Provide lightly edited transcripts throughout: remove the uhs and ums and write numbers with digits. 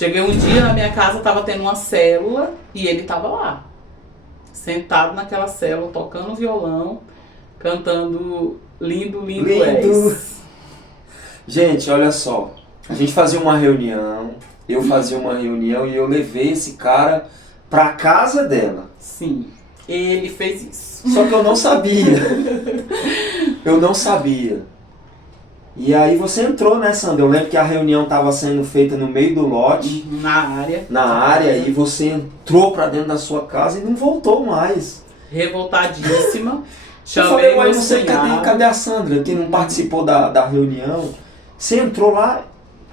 Cheguei um dia na minha casa, tava tendo uma célula e ele tava lá, sentado naquela célula, tocando violão, cantando Lindo, Lindo, Lindo. És. Gente, olha só. A gente fazia uma reunião, eu fazia uma reunião e eu levei esse cara pra casa dela. Sim, ele fez isso. Só que eu não sabia. Eu não sabia. E aí você entrou, né, Sandra? Eu lembro que a reunião estava sendo feita no meio do lote. Na área. E você entrou pra dentro da sua casa e não voltou mais. Revoltadíssima. Eu falei, uai, meus você, cadê a Sandra, que não participou da reunião? Você entrou lá,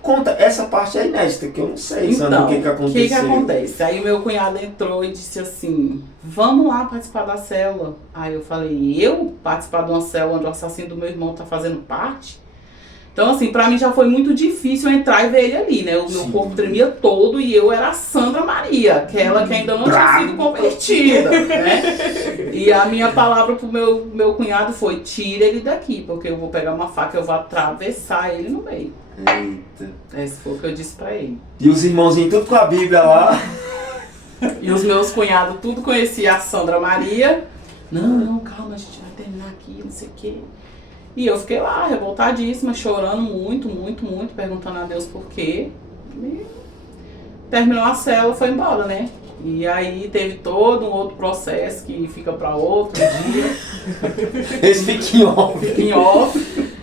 conta, essa parte é inédita, que eu não sei, Sandra, o que aconteceu. O que acontece? Aí meu cunhado entrou e disse assim, vamos lá participar da célula. Aí eu falei, eu participar de uma célula onde o assassino do meu irmão tá fazendo parte? Então, assim, pra mim já foi muito difícil entrar e ver ele ali, né? O meu corpo tremia todo e eu era a Sandra Maria, aquela que ainda não tinha sido convertida, né? E a minha palavra pro meu cunhado foi, tira ele daqui, porque eu vou pegar uma faca e eu vou atravessar ele no meio. Eita. Esse foi o que eu disse pra ele. E os irmãozinhos tudo com a Bíblia lá. E os meus cunhados tudo conheciam a Sandra Maria. Não, calma, a gente vai terminar aqui, não sei o quê. E eu fiquei lá, revoltadíssima, chorando muito, perguntando a Deus por quê. E terminou a célula, foi embora, né? E aí teve todo um outro processo que fica pra outro dia. Esse fica em off. Fica em off.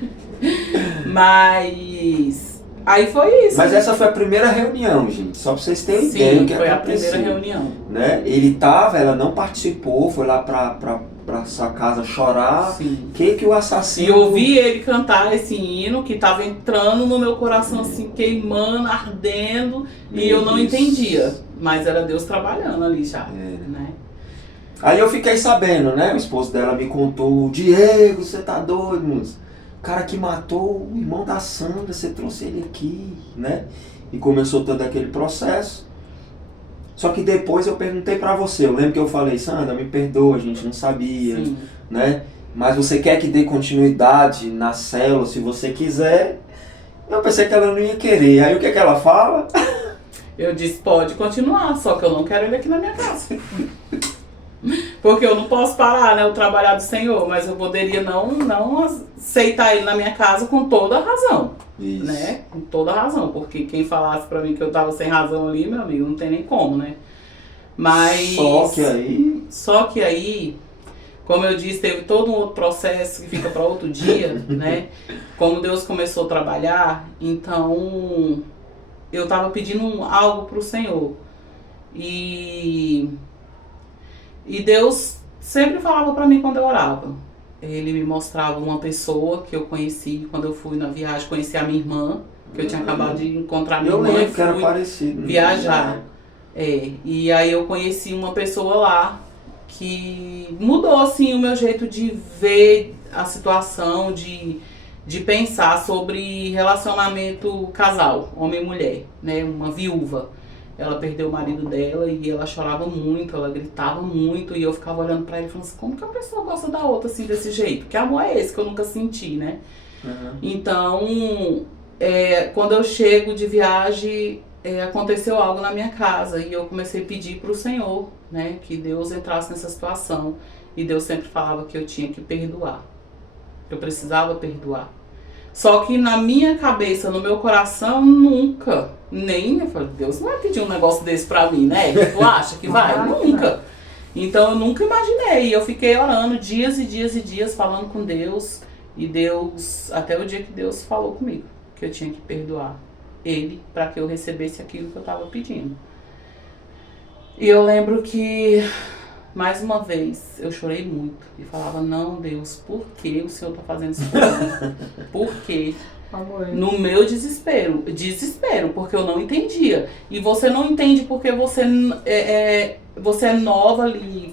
Mas aí foi isso. Mas essa foi a primeira reunião, gente. Só pra vocês terem ideia do que foi aconteceu. A primeira reunião. Né? Ele tava, ela não participou, foi lá pra sua casa chorar. Sim. Que o assassino... E eu ouvi ele cantar esse hino que tava entrando no meu coração assim, queimando, ardendo. E eu não entendia. Mas era Deus trabalhando ali já, né? Aí eu fiquei sabendo, né? O esposo dela me contou, Diego, você tá doido, moço? O cara que matou o irmão da Sandra, você trouxe ele aqui, né? E começou todo aquele processo. Só que depois eu perguntei pra você, eu lembro que eu falei, Sandra, me perdoa, a gente não sabia, Sim. né? Mas você quer que dê continuidade na célula, se você quiser. Eu pensei que ela não ia querer. Aí o que ela fala? Eu disse, pode continuar, só que eu não quero ele aqui na minha casa. Porque eu não posso parar, né, o trabalhar do Senhor, mas eu poderia não aceitar ele na minha casa com toda a razão. Isso. Né? Com toda a razão, porque quem falasse pra mim que eu tava sem razão ali, meu amigo, não tem nem como, né? Mas... Só que aí, como eu disse, teve todo um outro processo que fica pra outro dia, né? Como Deus começou a trabalhar, então eu tava pedindo algo pro Senhor. E Deus sempre falava pra mim quando eu orava. Ele me mostrava uma pessoa que eu conheci quando eu fui na viagem, conheci a minha irmã, que eu tinha acabado de encontrar minha irmã e que era parecido, viajar. E aí eu conheci uma pessoa lá que mudou assim o meu jeito de ver a situação, de pensar sobre relacionamento casal, homem e mulher, né? Uma viúva. Ela perdeu o marido dela e ela chorava muito, ela gritava muito. E eu ficava olhando pra ele e falando assim, como que a pessoa gosta da outra assim, desse jeito? Que amor é esse que eu nunca senti, né? Uhum. Então, quando eu chego de viagem, aconteceu algo na minha casa. E eu comecei a pedir pro Senhor, né? Que Deus entrasse nessa situação. E Deus sempre falava que eu tinha que perdoar. Eu precisava perdoar. Só que na minha cabeça, no meu coração, nunca, eu falei, Deus não vai pedir um negócio desse pra mim, né? Tu acha que vai? Nunca. Então eu nunca imaginei. Eu fiquei orando dias e dias e dias, falando com Deus. E Deus, até o dia que Deus falou comigo, que eu tinha que perdoar ele pra que eu recebesse aquilo que eu tava pedindo. E eu lembro que, mais uma vez, eu chorei muito e falava, não, Deus, por que o Senhor tá fazendo isso comigo? Por quê? Amor. No meu desespero, porque eu não entendia. E você não entende porque você é nova ali,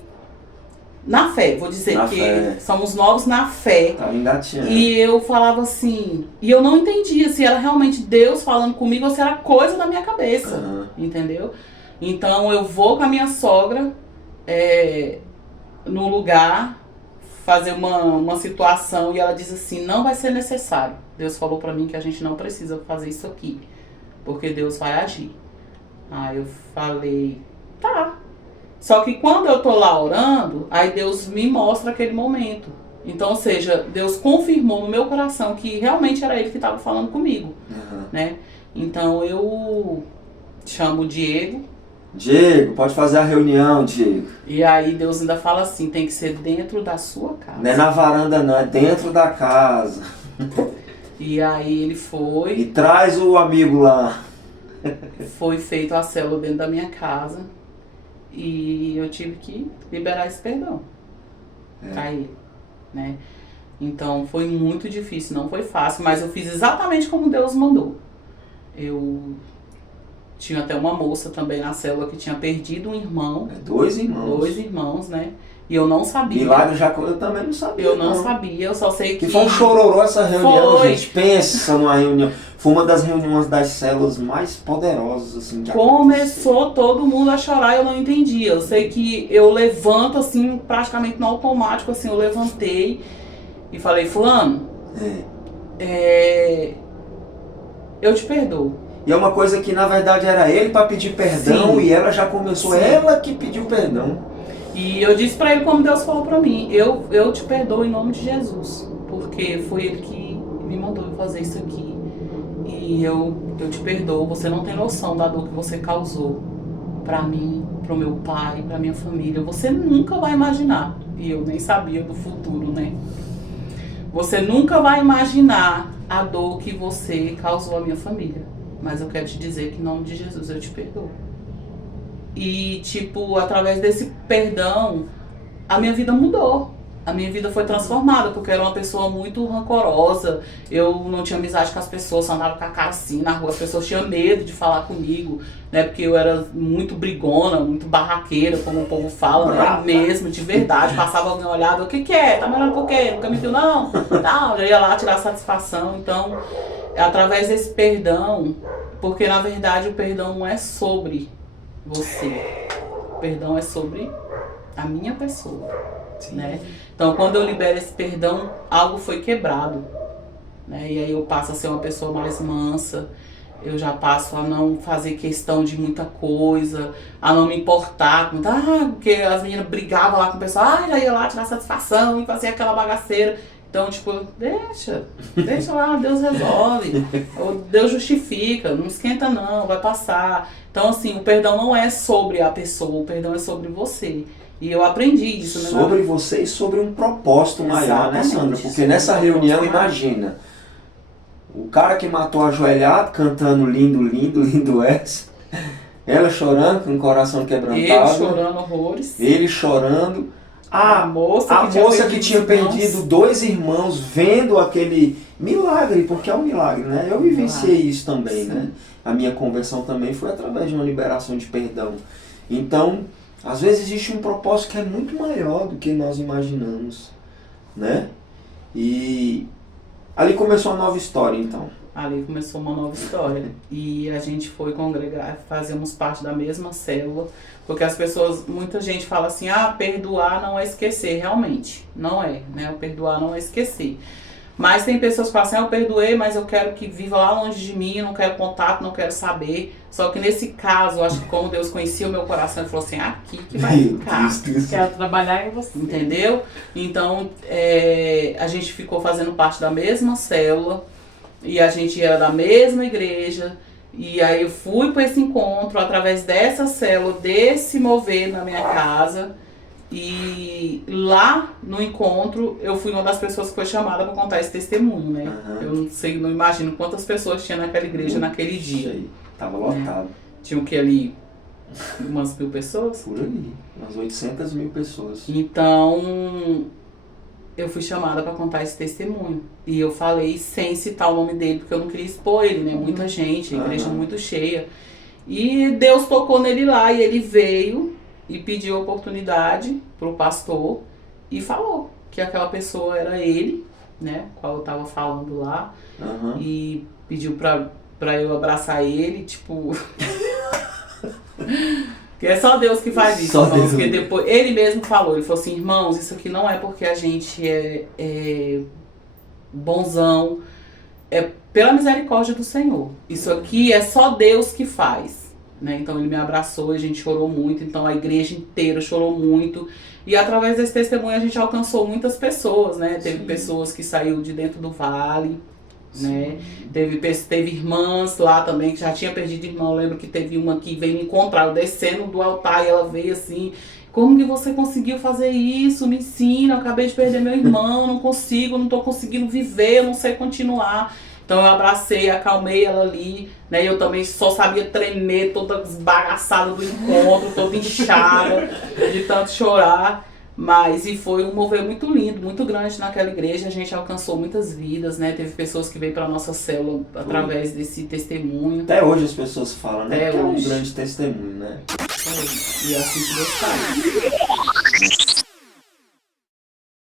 na fé, vou dizer na que fé. Somos novos na fé. Tá engatinhando. E eu falava assim, e eu não entendia se era realmente Deus falando comigo ou se era coisa da minha cabeça, entendeu? Então eu vou com a minha sogra no lugar fazer uma situação e ela diz assim, não vai ser necessário. Deus falou pra mim que a gente não precisa fazer isso aqui, porque Deus vai agir. Aí eu falei, tá. Só que quando eu tô lá orando, aí Deus me mostra aquele momento. Então, ou seja, Deus confirmou no meu coração que realmente era Ele que estava falando comigo, né? Então eu chamo o Diego. Diego, pode fazer a reunião, Diego. E aí Deus ainda fala assim, tem que ser dentro da sua casa. Não é na varanda não, é dentro da casa. E aí ele foi. E traz o amigo lá. Foi feito a célula dentro da minha casa. E eu tive que liberar esse perdão pra ele, né? Então foi muito difícil, não foi fácil, mas eu fiz exatamente como Deus mandou. Eu tinha até uma moça também na célula que tinha perdido um irmão. 2 irmãos. 2 irmãos, né? E eu não sabia. Milagre já eu também não sabia. Eu não sabia, eu só sei que... Que foi um chororô essa reunião, Foi. gente. Pensa numa reunião. Foi uma das reuniões das células mais poderosas, assim, que Começou todo mundo a chorar e eu não entendia. Eu sei que eu levanto, assim, praticamente no automático, assim, eu levantei e falei, fulano, eu te perdoo. E é uma coisa que, na verdade, era ele para pedir perdão. Sim. E ela já começou, Sim. ela que pediu perdão. E eu disse pra ele como Deus falou pra mim, eu te perdoo em nome de Jesus, porque foi ele que me mandou eu fazer isso aqui. E eu te perdoo, você não tem noção da dor que você causou pra mim, pro meu pai, pra minha família. Você nunca vai imaginar, e eu nem sabia do futuro, né? Você nunca vai imaginar a dor que você causou à minha família. Mas eu quero te dizer que em nome de Jesus eu te perdoo. E, tipo, através desse perdão, a minha vida mudou. A minha vida foi transformada, porque eu era uma pessoa muito rancorosa. Eu não tinha amizade com as pessoas, só andava com a cara assim na rua. As pessoas tinham medo de falar comigo, né? Porque eu era muito brigona, muito barraqueira, como o povo fala, né? Mesmo, de verdade. Passava alguém olhado, o que que é? Tá me olhando por quê? Nunca me viu, não? Não, eu ia lá tirar satisfação. Então, através desse perdão, porque na verdade o perdão não é sobre você. O perdão é sobre a minha pessoa, né? Então, quando eu libero esse perdão, algo foi quebrado, né? E aí eu passo a ser uma pessoa mais mansa, eu já passo a não fazer questão de muita coisa, a não me importar com... porque as meninas brigavam lá com o pessoal, já ia lá tirar satisfação e fazer aquela bagaceira. Então, tipo, deixa lá, Deus resolve, ou Deus justifica, não esquenta não, vai passar. Então, assim, o perdão não é sobre a pessoa, o perdão é sobre você. E eu aprendi isso, né? Sobre você e sobre um propósito maior, né, Sandra? Porque nessa reunião, imagina, o cara que matou ajoelhado, cantando lindo, lindo, lindo és, ela chorando, com o coração quebrantado. Ele chorando horrores. Ele chorando. A moça que tinha perdido 2 irmãos, vendo aquele milagre, porque é um milagre, né? Eu vivenciei isso também, né? A minha conversão também foi através de uma liberação de perdão. Então, às vezes existe um propósito que é muito maior do que nós imaginamos, né? E ali começou uma nova história, então. Ali começou uma nova história. E a gente foi congregar, fazemos parte da mesma célula, porque as pessoas, muita gente fala assim, perdoar não é esquecer. Realmente, não é, né? O perdoar não é esquecer. Mas tem pessoas que falam assim, eu perdoei, mas eu quero que viva lá longe de mim, eu não quero contato, não quero saber. Só que nesse caso, eu acho que como Deus conhecia o meu coração, Ele falou assim, aqui que vai ficar. Quero trabalhar em você. Entendeu? Então, a gente ficou fazendo parte da mesma célula, e a gente era da mesma igreja, e aí eu fui para esse encontro, através dessa célula, desse mover na minha casa, e lá no encontro eu fui uma das pessoas que foi chamada para contar esse testemunho, né? Eu não sei, não imagino quantas pessoas tinha naquela igreja naquele dia. Tava lotado. Tinha o que ali? Umas 1.000 pessoas? Por aí, umas 800.000 pessoas. Então, eu fui chamada para contar esse testemunho. E eu falei sem citar o nome dele, porque eu não queria expor ele, né? Muita gente, a igreja muito cheia. E Deus tocou nele lá, e ele veio e pediu oportunidade pro pastor e falou que aquela pessoa era ele, né? Qual eu tava falando lá. E pediu pra eu abraçar ele, tipo... Porque é só Deus que faz isso, irmãos, porque depois ele mesmo falou, ele falou assim, irmãos, isso aqui não é porque a gente é bonzão, é pela misericórdia do Senhor. Isso aqui é só Deus que faz. né? Então ele me abraçou, a gente chorou muito, então a igreja inteira chorou muito. E através desse testemunho a gente alcançou muitas pessoas, né? Teve Sim. pessoas que saíram de dentro do vale, né? Sim. Teve irmãs lá também que já tinha perdido irmão. Eu lembro que teve uma que veio me encontrar, eu descendo do altar, e ela veio assim: como que você conseguiu fazer isso? Me ensina, eu acabei de perder meu irmão, não consigo, não tô conseguindo viver, eu não sei continuar. Então eu abracei, acalmei ela ali, né? Eu também só sabia tremer, toda esbagaçada do encontro, toda inchada, de tanto chorar. Mas, e foi um mover muito lindo, muito grande naquela igreja. A gente alcançou muitas vidas, né? Teve pessoas que veio para nossa célula através desse testemunho. Até hoje as pessoas falam, né? Até Que é um hoje. grande testemunho, né? E assim que Deus faz.